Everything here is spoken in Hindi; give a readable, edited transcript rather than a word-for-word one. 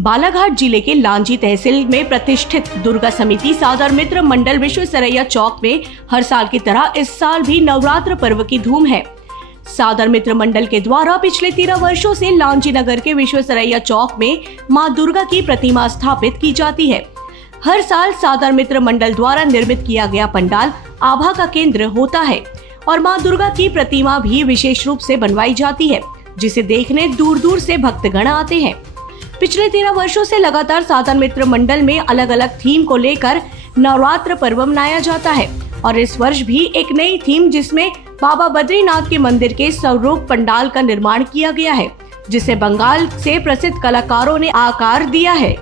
बालाघाट जिले के लांजी तहसील में प्रतिष्ठित दुर्गा समिति सादर मित्र मंडल विश्वेश्वरैया चौक में हर साल की तरह इस साल भी नवरात्र पर्व की धूम है। सादर मित्र मंडल के द्वारा पिछले 13 वर्षों से लांजी नगर के विश्वेश्वरैया चौक में मां दुर्गा की प्रतिमा स्थापित की जाती है। हर साल सादर मित्र मंडल द्वारा निर्मित किया गया पंडाल आभा का केंद्र होता है और मां दुर्गा की प्रतिमा भी विशेष रूप से बनवाई जाती है, जिसे देखने दूर दूर से भक्तगण आते हैं। पिछले 13 वर्षों से लगातार सादर मित्र मंडल में अलग अलग थीम को लेकर नवरात्र पर्व मनाया जाता है और इस वर्ष भी एक नई थीम जिसमें बाबा बद्रीनाथ के मंदिर के स्वरूप पंडाल का निर्माण किया गया है, जिसे बंगाल से प्रसिद्ध कलाकारों ने आकार दिया है।